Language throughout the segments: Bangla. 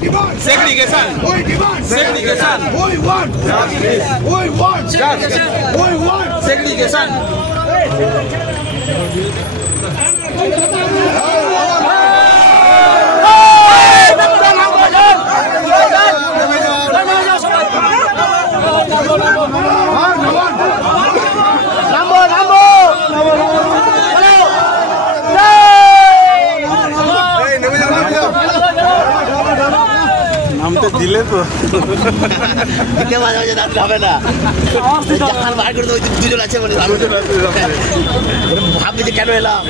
Segregation. Segregation. We want justice. We want segregation. দিলে তো মাঝে মাঝে রাখতে হবে না বার করে দেবো দুজন আছে বলে ভাববি যে কেন এলাম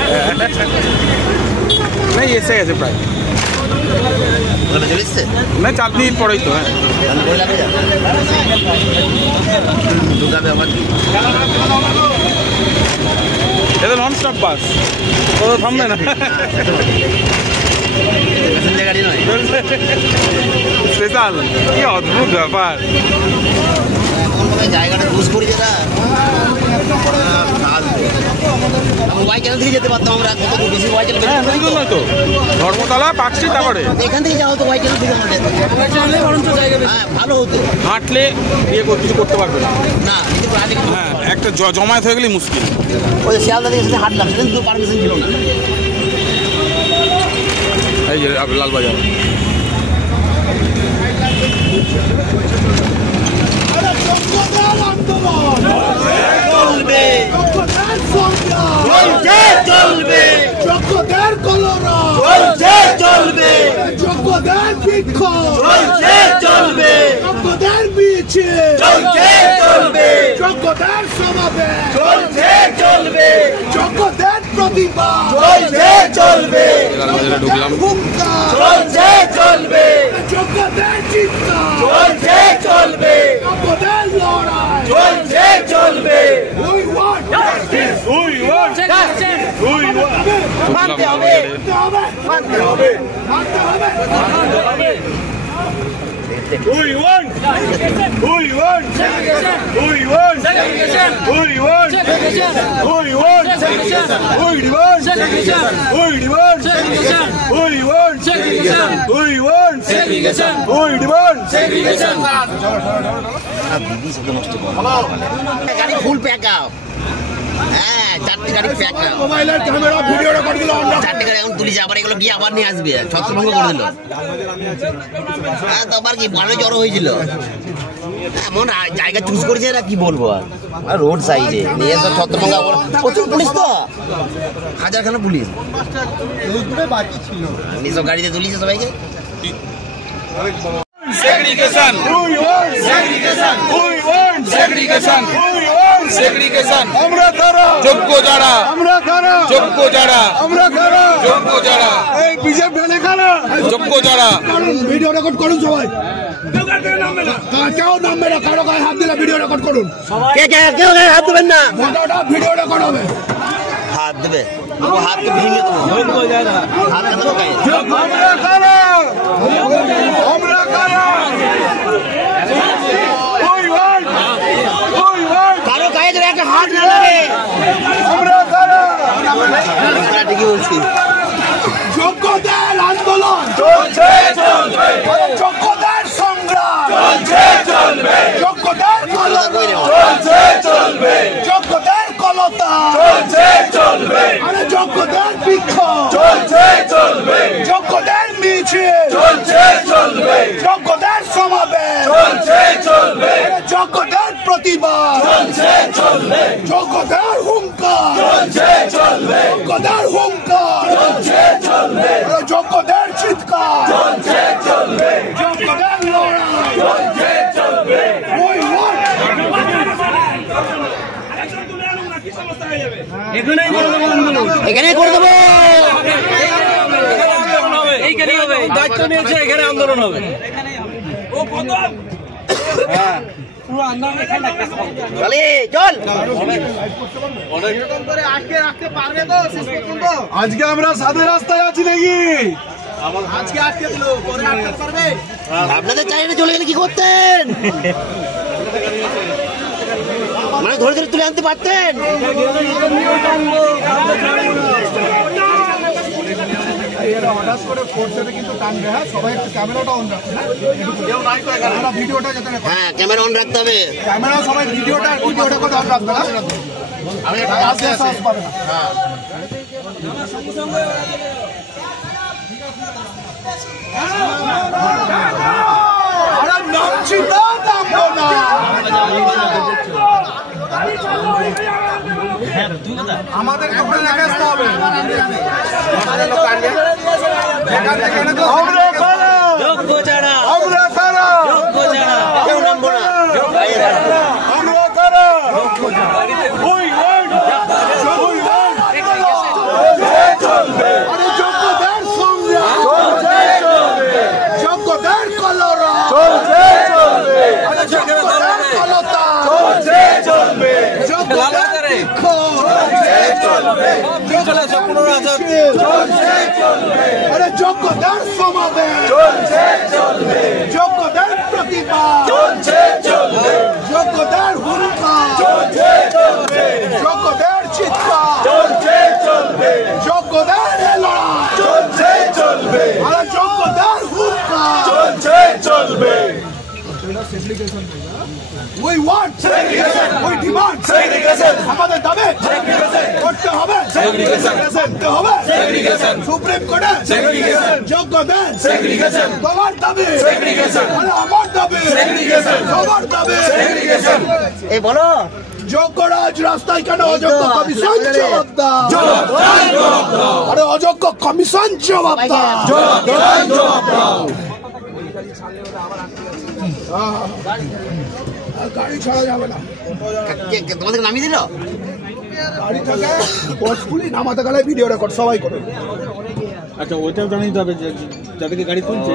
না এসে গেছে প্রায় চলে এসছে না 4 দিন পরেই তো হ্যাঁ ঢুকাবে আমার এটা নন স্টপ বাস কোথাও থামবে না গাড়ি নয় স্পেশাল কি অদ্ভুত ব্যাপার জায়গাটা বুঝ করি যেটা মোবাইল চ্যানেল থেকে যেতে পারতাম আমরা কত বেশি মোবাইল চ্যানেল নয় তো ধর্মতলা পাকছি তারপরে এখান থেকে যাওয়া হতো মোবাইল চ্যানেল থেকে হ্যাঁ ভালো হতো হাঁটলে ইয়ে কিছু করতে পারবে না না হ্যাঁ একটা জমায়েত হয়ে গেলেই মুশকিল ওই শিয়ালদা থেকে সাথে হাঁটলাম সেদিন তো পারমিশন ছিল না এই যে লালবাজার চলবে চলবে যোগ্যদের কলরা চলছে চলবে যোগ্যদের বিক্ষোভ চলছে চলবে যোগ্যদের মিছিল চলছে চলবে যোগ্যদের সমাবেশ চলছে চলবে যোগ্যদের প্রতিবাদ চলছে চলবে লালবাজারে ঢুকলাম হুঙ্কার চলছে চলবে যোগ্যদের চিৎকার চলছে চলবে যোগ্যদের লড়াই চলছে চলবে We want justice. মানতে হবে মানতে হবে মানতে হবে We want we want we want we want we want we demand we demand we want we want we demand গাড়ি ফুল প্যাক আপ হ্যাঁ 4টি গাড়ি প্যাক আপ মোবাইলের ক্যামেরা ভিডিও রেকর্ড দিল আমরা 4টি গাড়ি এখন তুলি আবার এগুলো গিয়ে আবার নিয়ে আসবে ছত্রভঙ্গ করে দিল হ্যাঁ তো আবার কি ভালো জ্বর হয়েছিল এমন জায়গা চুজ করেছে এরা কি বলবো আর রোড সাইডে নিয়ে সব ছত্রভঙ্গ প্রচুর পুলিশ তো হাজারখানা পুলিশ নিজের গাড়িতে তুলিছে সবাইকে segregation we want segregation we want segregation we want segregation আমরা কারা যোগ্য যারা আমরা কারা যোগ্য যারা আমরা কারা যোগ্য যারা এই বিজেপি ঢালে কারা যোগ্য যারা ভিডিও রেকর্ড করুন সবাই কেউ নামবে না কারো গায়ে হাত দিলে ভিডিও রেকর্ড করুন কে কে কেউ গায়ে হাত দেবেন না মোটাটা ভিডিও রেকর্ড হবে হাত দেবে ও হাত ভেঙে দেবো হাত দেবো গায়ে আমরা কারা আমরা কারা কারো গায়ে ধরে একটা হাত না লাগে আমরা কারা ঠিকই বলছি যোগ্যদের আন্দোলন চলছে চলবে যোগ্যদের সংগ্রাম চলছে চলবে যোগ্যদের চলছে চলবে যোগ্যদের কলতা চলছে চলবে আরে যোগ্যদের বিক্ষোভ চলছে চলবে যোগ্যদের মিছিল চলছে চলবে যোগ্যদের সমাবেশ চলছে চলবে যোগ্যদের প্রতিবাদ চলছে চলবে যোগ্যদের হুঙ্কার চলছে চলবে যোগ্যদের হুঙ্কার চলছে চলবে যোগ্যদের চিৎকার চলছে চলবে যোগ্যদের লড়াই চলছে চলবে We want এখানে করে দেবো এইখানে হবে দায়িত্ব নিয়েছে এখানে আন্দোলন হবে ও প্রথম চল আজকে আমরা সাদে রাস্তায় আছি নাকি আপনাদের চাইলে চলে গেলে কি করতেন মানে ধরে ধরে তুলে আনতে পারতেন এরা হঠাৎ করে ফোর্সে কিন্তু টানবে। হ্যাঁ, সবাই একটু ক্যামেরাটা অন রাখবে। আমরা ভিডিওটা যাতে হ্যাঁ ক্যামেরা অন রাখতে হবে। ক্যামেরা সবাই ভিডিওটা করে অন রাখবে না। আমি একটা সাহস পাবে না। আরে নামছি না, নামবো না। আমাদের কপড়ে লেগে আসতে হবে। আমরা কারা, যোগ্য যারা, আমরা কারা, যোগ্য যারা, কেউ নামবো না। আমরা কারা। ওই চলবে। আরে যোগ্যদের সংগ্রাম চলছে, যোগ্যদের কলরা চলছে, আরে যোগ্যদের কলতা চলছে, যোগ্যদের আরে যোগ্যদের সমাবেশ চলছে, যোগ্যদের প্রতিবাদ চলছে, যোগ্যদের হুঙ্কার চলছে, যোগ্যদের চিৎকার চলছে, যোগ্যদের লড়াই চলছে, আরে যোগ্যদের হুঙ্কার চলছে। We want segregation. We demand segregation. আমাদের দাবি করতে হবে segregation. করতে হবে segregation. সুপ্রিম কোর্টে segregation. যোগ্যদের segregation. তোমার দাবি segregation. আরে আমার দাবি segregation. তোমার দাবি segregation. এই বলো যোগ্যরা আজ রাস্তায় কেন? অযোগ্য কমিশন জবাব দাও। আরে অযোগ্য কমিশন জবাব দাও। গাড়ি ছাড়া যাবে না। তোমাদের নামিয়ে দিল। গাড়ি থেকে বসগুলি নামাতে গেলে ভিডিও রেকর্ড সবাই করে। আচ্ছা ওইটাও জানিয়ে দিতে হবে যে যাদেরকে গাড়ি তুলছে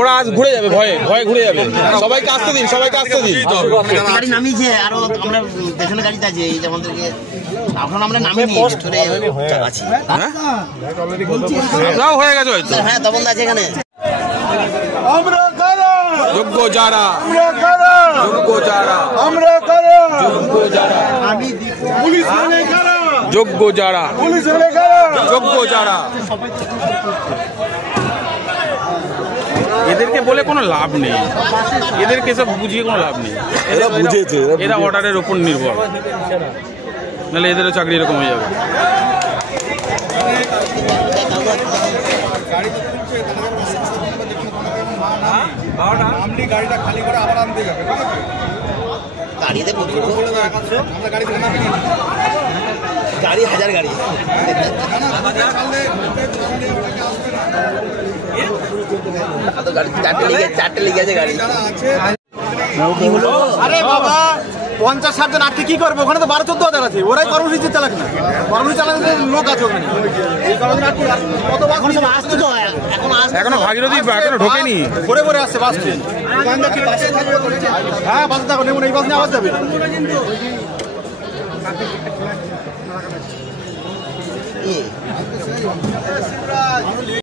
ওরা আজ ঘুরে যাবে, ভয়ে ঘুরে যাবে। সবাইকে আসতে দিন, সবাইকে আসতে দিন। গাড়ি নামিয়েছে, আরো আমরা পেছনে গাড়িতে আছে, এই যে আমাদেরকে এখন আমরা নামিয়ে আছি। তাও হয়ে গেছে হয়তো। হ্যাঁ তপন আছে এখানে। আমরা কারা, যোগ্য যারা, আমরা কারা, যোগ্য যারা, আমরা কারা, যোগ্য যারা, পুলিশ মানে কারা, যোগ্য যারা, পুলিশ মানে কারা, যোগ্য যারা। এদেরকে বলে কোনো লাভ নেই, এদেরকে সব বুঝিয়ে কোনো লাভ নেই। এরা বুঝেছে, এরা অর্ডারের উপর নির্ভর, নাহলে এদেরও চাকরি এরকম হয়ে যাবে। গাড়িটা খালি করে আবার আনতে যাবে। গাড়িতে গাড়ি হাজার গাড়ি চারটে লেগে আছে গাড়ি। আরে বাবা 50-60 জন আটকে কি করবে? ওখানে তো 12-14 হাজার আছে, ওরাই কর্মসূচি চালাক না, কর্মসূচি চালানোর লোক আছে ওখানে। এখনো ভাগীরথী এখনো ঢোকেনি, ঘুরে ঘুরে আসছে বাস ট্রেন। হ্যাঁ বাস দেখো, নেমুন এই বাস নিয়ে আবার যাবে।